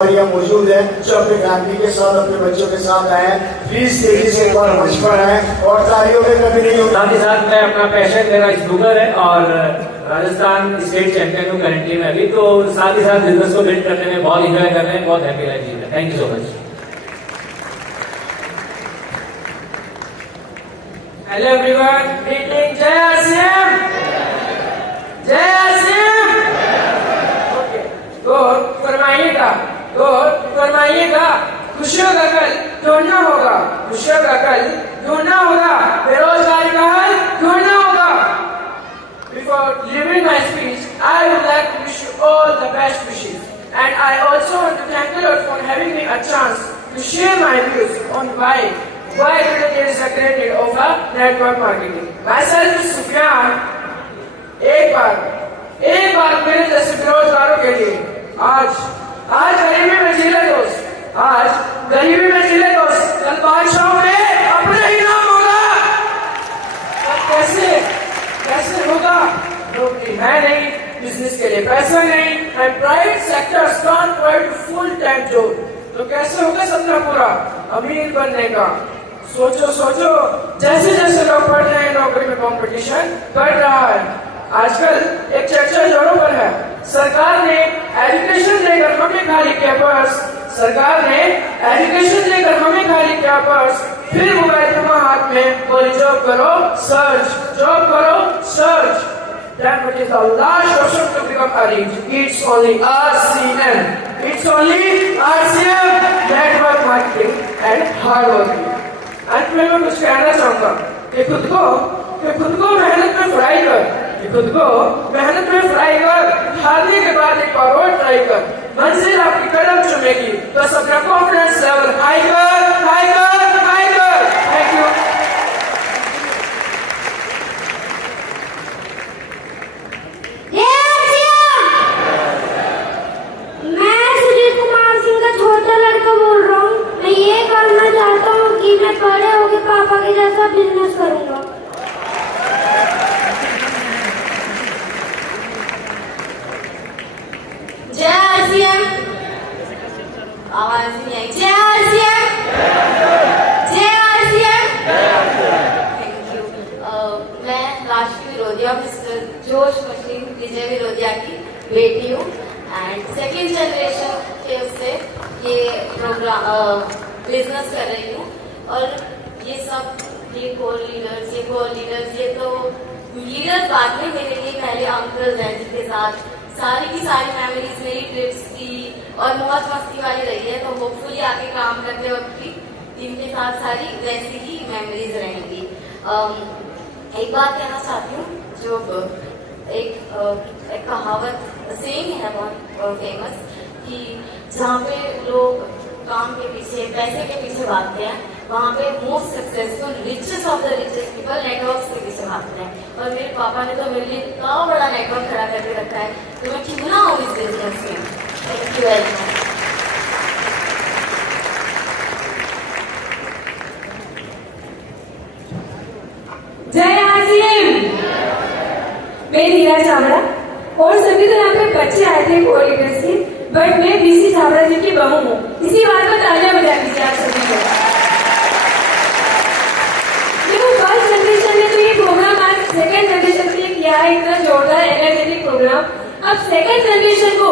मौजूद है जो अपने फैमिली के साथ अपने बच्चों के साथ आए हैं। प्लीज तेजी से एक बार मंच पर आए और तालियों में कभी नहीं होता। साथ ही साथ मैं अपना पैशन मेरा शुगर है और राजस्थान स्टेट चैंपियन हूँ करेंटली में अभी, तो साथ ही साथ बिजनेस को बिल्ड करने में बहुत इंजॉय कर रहे हैं, बहुत हैप्पी लाइफ जी। Thank you so much. Hello everyone, greeting, जय आसिम, जय आसिम। ओके, तो फरमाइएगा खुशियों का कल ढूंढना होगा, खुशियों का कल ढूंढना होगा, बेरोजगारी का हल ढूंढना होगा। Before leaving my speech, I would like to wish you all the best wishes, and I also want to thank you Lord for having me a chance to share my views on why today there is a great need of a network marketing. Myself is Sufyan. एक बार मेरे जैसे बेरोजगारों के लिए आज गरीबी में जिले दोस्त, आज गरीबी में जिले दोस्त, कल बादशाह में अपने ही नाम होगा। कैसे होगा? नौकरी है नहीं, बिजनेस के लिए पैसा नहीं, and private sectors can't provide full time job, तो कैसे होगा सपना पूरा अमीर बनने का? सोचो, जैसे जैसे लोग पढ़ रहे हैं नौकरी में कंपटीशन बढ़ रहा है। आजकल एक चर्चा जोरों पर है, सरकार ने एजुकेशन देकर हमें खाली किया पर्स, फिर मोबाइल तुम्हारे हाथ में बोली जॉब करो search. That which is the last option to become a rich. It's only RCM, network marketing and hard working. अंत में मैं कुछ कहना चाहूंगा कि खुद को मेहनत में फ्राई कर, हारने के बाद एक बार और ट्राई कर, मंजिल आपकी कदम चुमेगी, बस अपना कॉन्फिडेंस लेवल हाई कर। Thank you. मैं सुजीत कुमार सिंह का छोटा लड़का बोल रहा हूँ। मैं ये करना चाहता हूँ कि मैं बड़े होकर पापा के जैसा बिजनेस करूँगा। जय आसिम, आवाज नहीं आई। जय आसिम। Thank you. मैं राष्ट्रीय विरोधिया मिस्टर जोश मशीन विजय विरोधिया की बेटी हूँ एंड सेकेंड जनरेशन के उससे ये प्रोग्राम बिजनेस कर रही हूँ। और ये कोर लीडर्स ये तो लीडर्स बाद में मेरे लिए पहले अंकल हैं जिनके साथ सारी की सारी मेमोरीज मेरी ट्रिप्स की और मौज मस्ती वाली रही है। तो होपफुली आगे काम करते वक्त भी इनके साथ सारी वैसी ही मेमोरीज रहेंगी। एक बात कहना चाहती हूँ, जो एक कहावत सेम है बहुत फेमस, कि जहाँ पे लोग काम के पीछे पैसे के पीछे भागते हैं, वहाँ पे most successful richest of the richest people network के पीछे भागते हैं। और मेरे पापा ने तो मेरे लिए इतना बड़ा नेटवर्क खड़ा करके रखा है, तो मैं क्यों ना हूँ इस बिजनेस में। Thank you very much. जय आसिम। मैं नीरा छाबड़ा और सभी तो यहाँ पे बच्चे आए थे कोर लीडर्स की, बट मैं बीसी छाबड़ा जी की बहू हूँ। इसी बात पर तालियां बजा दीजिए आप सभी को। देखो, फर्स्ट जनरेशन ने तो ये प्रोग्राम आज सेकेंड जनरेशन के लिए किया है, इतना जोरदार एनर्जेटिक प्रोग्राम। अब सेकेंड जनरेशन को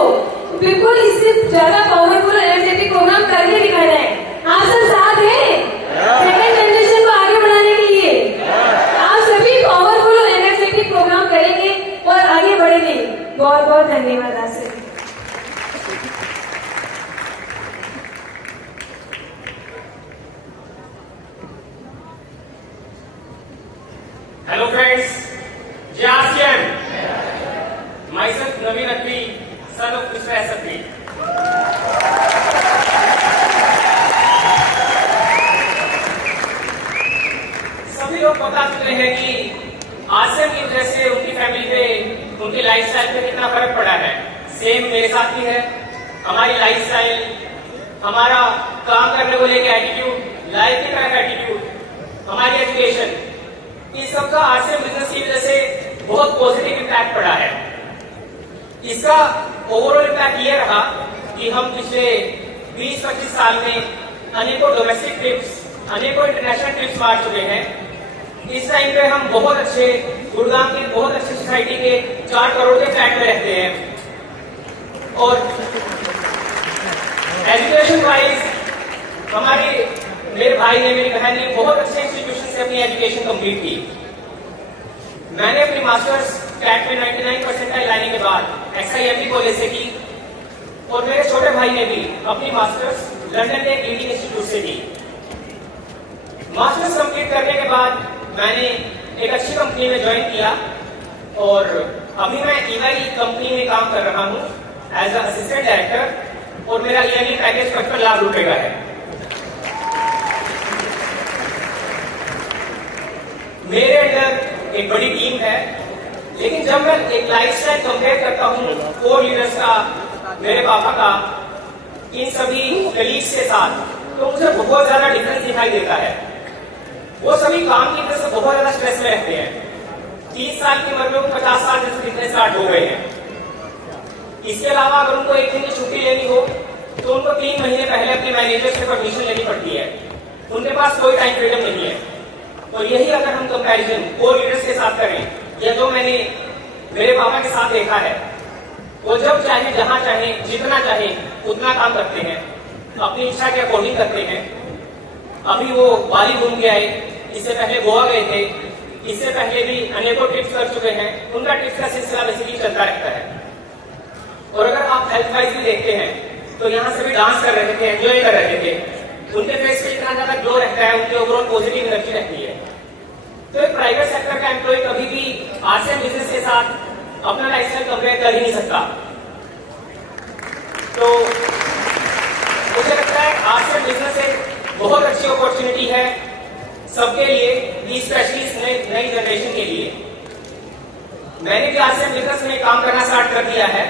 बिल्कुल इससे ज्यादा पावरफुल एनर्जेटिक प्रोग्राम करके दिखाना है। आप सब साथ हैं सेकेंड जनरेशन को आगे बढ़ाने के लिए? आप सभी पावरफुल और एनर्जेटिक प्रोग्राम करेंगे और आगे बढ़ेंगे। बहुत बहुत धन्यवाद आपसे। हेलो फ्रेंड्स, जय आसिम। Myself Naveen Akvi, son of mister SFB. सभी लोग बता चुके हैं कि आसिम की वजह से उनकी फैमिली पे, उनकी लाइफस्टाइल पे कितना फर्क पड़ा है। सेम मेरे साथ भी है। हमारी लाइफस्टाइल, हमारा काम करने को लेकर एटीट्यूड, लाइफ की तरफ एटीट्यूड, हमारी एजुकेशन, इस सब का आसिम बिजनेस की वजह से बहुत पॉजिटिव इम्पैक्ट पड़ा है। इसका ओवरऑल इम्पैक्ट ये रहा कि हम पिछले 20-25 साल में अनेकों डोमेस्टिक ट्रिप्स, अनेकों इंटरनेशनल ट्रिप्स मार चुके हैं। इस टाइम पे हम बहुत अच्छे गुड़गांव की बहुत अच्छी सोसाइटी के 4 करोड़ के फ्लैट में रहते हैं और एजुकेशन वाइज मेरे भाई ने, मेरी बहन ने बहुत अच्छे इंस्टीट्यूशन से अपनी एजुकेशन कंप्लीट की। मैंने अपनी मास्टर्स कैट में 99% लाने के बाद XIMT कॉलेज से की और मेरे छोटे भाई ने भी अपनी मास्टर्स लंदन के एक लीडिंग इंस्टीट्यूट से की। मास्टर्स कंप्लीट करने के बाद मैंने एक अच्छी कंपनी में ज्वाइन किया और अभी मैं EY कंपनी में काम कर रहा हूं एज अ असिस्टेंट डायरेक्टर और मेरा ईयरली पैकेज 55 लाख रुपए का है। मेरे अंदर एक बड़ी टीम है, लेकिन जब मैं एक लाइफस्टाइल कंपेयर करता हूं कोर लीडर्स का, मेरे पापा का, इन सभी कलीग्स के साथ, तो मुझे बहुत ज्यादा डिफरेंस दिखाई देता है। वो सभी काम की वजह से बहुत ज्यादा स्ट्रेस में रहते हैं। 30 साल की उम्र में 50 साल जैसे दिखने स्टार्ट हो गए हैं। इसके अलावा अगर उनको एक दिन की छुट्टी लेनी हो तो उनको 3 महीने पहले अपने मैनेजर से परमिशन लेनी पड़ती है। उनके पास कोई टाइम फ्रीडम नहीं है। और यही अगर हम कंपैरिजन कोर लीडर्स के साथ करें या जो मैंने मेरे पापा के साथ देखा है, वो जब चाहे, जहां चाहे, जितना चाहे उतना काम करते हैं, अपनी इच्छा के अकॉर्डिंग करते हैं। अभी वो बाली घूम के आए, इससे पहले गोवा गए थे, इससे पहले भी अनेकों ट्रिप्स कर चुके हैं। उनका ट्रिप्स का सिलसिला बेसिकली चलता रहता है। और अगर आप हेल्थ वाइज भी देखते हैं तो यहाँ से भी डांस कर रहे थे, एंजॉय कर रहे थे। उनके फेस पे इतना ज्यादा ग्लो रहता है, उनकी ओवरऑल पॉजिटिव एनर्जी रहती है। तो एक प्राइवेट सेक्टर का एम्प्लॉय कभी भी RCM बिजनेस के साथ अपना लाइफस्टाइल कंपेयर कर ही नहीं सकता। तो मुझे लगता है RCM बिजनेस एक बहुत अच्छी अपॉर्चुनिटी है सबके लिए, स्पेशली नई जनरेशन के लिए। मैंने भी RCM बिजनेस में काम करना स्टार्ट कर दिया है।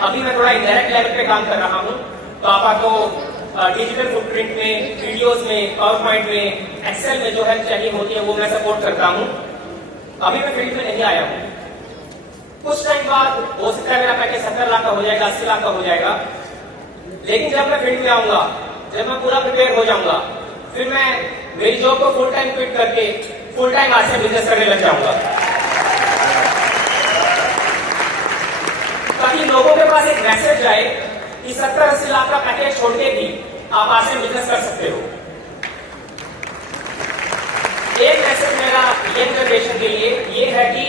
अभी मैं थोड़ा इंडायरेक्ट लेवल पे काम कर रहा हूँ। पापा को डिजिटल फुटप्रिंट में, वीडियोस में, पावर पॉइंट में, एक्सेल में जो हेल्प चाहिए होती है वो मैं सपोर्ट करता हूँ। अभी मैं फील्ड में नहीं आया हूँ। कुछ टाइम बाद हो सकता है मेरा पैकेज 70 लाख का हो जाएगा, 80 लाख का हो जाएगा। लेकिन जब मैं फील्ड में आऊंगा, जब मैं पूरा प्रिपेयर हो जाऊंगा, फिर मैं मेरी जॉब को फुल टाइम क्विट करके फुल टाइम RCM बिजनेस करने लग जाऊंगा, ताकि लोगों के पास एक मैसेज जाए कि 70-80 लाख का पैकेज छोड़ के भी आप RCM बिजनेस कर सकते हो। एक मैसेज मेरा यंग जनरेशन के लिए ये है कि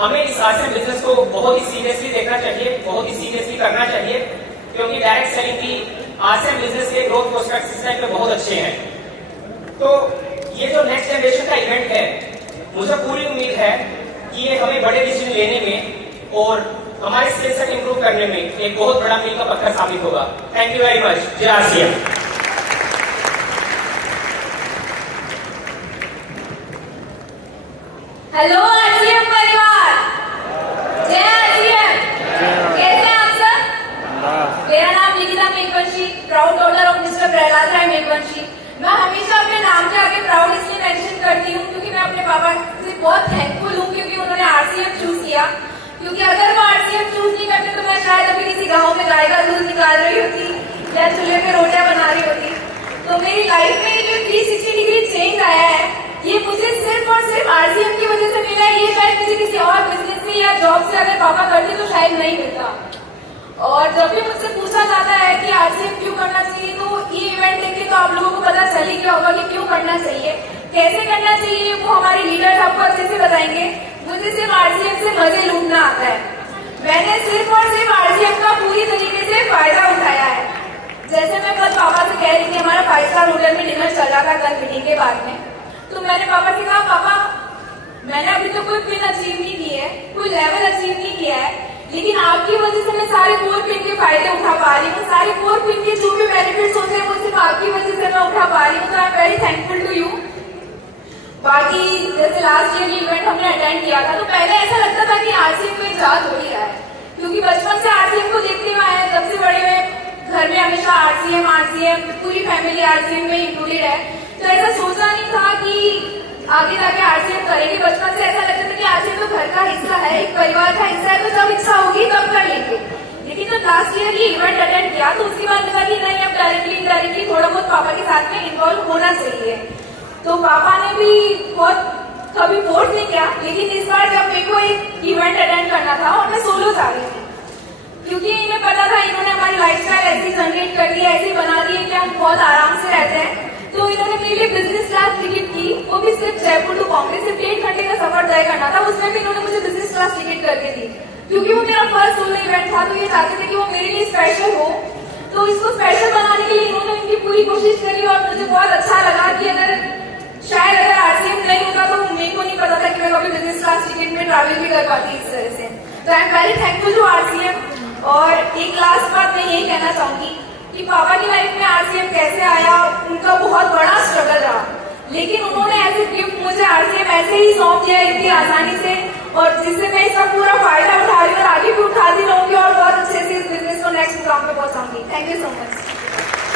हमें इस RCM बिजनेस को बहुत ही सीरियसली देखना चाहिए, बहुत ही सीरियसली करना चाहिए, क्योंकि डायरेक्ट सेलिंग की RCM बिजनेस के ग्रोथ प्रोस्पेक्ट्स इस टाइम पे बहुत अच्छे हैं। तो ये जो नेक्स्ट जनरेशन का इवेंट है, मुझे पूरी उम्मीद है कि ये हमें बड़े डिसीजन लेने में और हमारे स्किल सेट इंप्रूव करने में एक बहुत बड़ा मील का पत्थर साबित होगा। Thank you very much. जय RCM। हेलो RCM परिवार, जय RCM। कैसे हैं आप सब? मेरा नाम Nikita Meghvanshi, proud daughter of mister Prahlad Rai Meghvanshi. मैं हमेशा अपने नाम के आगे प्राउड इसलिए मेंशन करती हूँ क्योंकि मैं अपने पापा से बहुत थैंकफुल हूँ क्योंकि उन्होंने RCM चूज किया। क्योंकि अगर वो RCM चूज नहीं करते तो मैं शायद अभी किसी गाँव में गाय का दूध निकाल रही होती या चूल्हे पे रोटियां बना रही होती। तो मेरी लाइफ में जो 360 डिग्री चेंज आया है, ये मुझे सिर्फ और सिर्फ RCM की वजह से मिला है। ये शायद मुझे किसी और बिजनेस से या जॉब से अगर पापा करते तो शायद नहीं मिलता। और जब भी मुझसे पूछा जाता है कि RCM क्यों करना चाहिए, तो ये इवेंट देख के तो आप लोगों को पता चल ही गया होगा कि क्यों करना चाहिए, कैसे करना चाहिए, वो हमारे लीडर्स आपको अच्छे से बताएंगे। मुझे सिर्फ RCM से मजे लूटना आता है। मैंने सिर्फ और सिर्फ RCM का पूरी तरीके से फायदा उठाया है। जैसे मैं कल पापा से कह रही थी, हमारा 5 स्टार होटल में डिनर चल रहा था कल मीटिंग के बाद में, तो मैंने पापा से कहा, पापा मैंने अभी तो कोई पिन अचीव नहीं की है, कोई लेवल अचीव नहीं किया है, लेकिन आपकी वजह से मैं सारे 4 पिन के फायदे उठा पा रही हूँ। सारे 4 पिन के जो भी बेनिफिट्स होते हैं वो सिर्फ आपकी वजह से मैं उठा पा रही हूँ। तो I am very thankful to you. बाकी जैसे लास्ट ईयर ये इवेंट हमने अटेंड किया था, तो पहले ऐसा लगता था कि RCM को एक जात हो ही रहा है, क्योंकि बचपन से RCM को देखते हुए आए, जब से बड़े हुए घर में हमेशा RCM पूरी फैमिली RCM में इंक्लूडेड है। तो ऐसा सोचा नहीं था कि आगे जाके RCM करेंगे। बचपन से ऐसा लगता था कि RCM तो घर का हिस्सा है, एक परिवार का हिस्सा है, तो जब इच्छा होगी तब कर लेंगे। लेकिन जब लास्ट ईयर ये इवेंट अटेंड किया तो उसके बाद लगा कि नहीं, अब डायरेक्टली इनडायरेक्टली थोड़ा बहुत पापा के साथ में इन्वॉल्व होना चाहिए। तो पापा ने भी बहुत कभी फोर्स नहीं किया, लेकिन इस बार जब मेरे को एक इवेंट अटेंड करना था और मैं सोलो जा रही थी, क्योंकि इन्हें पता था इन्होंने हमारी लाइफस्टाइल ऐसी जनरेट कर दी है, ऐसी बना दी है कि हम बहुत आराम से रहते हैं। तो इन्होंने मेरे लिए बिजनेस क्लास टिकट की, वो भी सिर्फ जयपुर टू बॉम्बे, सिर्फ 1 घंटे का सफर तय करना था, उसमें भी इन्होंने मुझे बिजनेस क्लास टिकट करके दी। क्योंकि वो मेरा फर्स्ट सोलो इवेंट था, तो ये चाहते थे कि वो मेरे लिए स्पेशल हो। तो इसको स्पेशल बनाने के लिए इन्होंने इनकी पूरी कोशिश करी और मुझे बहुत अच्छा लगा कि शायद अगर आरसीएम नहीं होता तो मेरे को नहीं पता था कि मैं कभी बिजनेस क्लास टिकट में ट्रैवल भी कर पाती इस तरह से। तो I am very thankful to RCM. और एक लास्ट बात मैं यही कहना चाहूंगी कि पापा की लाइफ में आरसीएम कैसे आया, उनका बहुत बड़ा स्ट्रगल रहा, लेकिन उन्होंने ऐसे गिफ्ट मुझे आरसीएम ऐसे ही सौंप दिया इतनी आसानी से, और जिससे मैं इसका पूरा फायदा उठा रही हूँ और आगे भी उठाती रहूंगी और बहुत अच्छे से इस बिजनेस को नेक्स्ट मुकाम पे पहुंचाऊंगी। Thank you so much.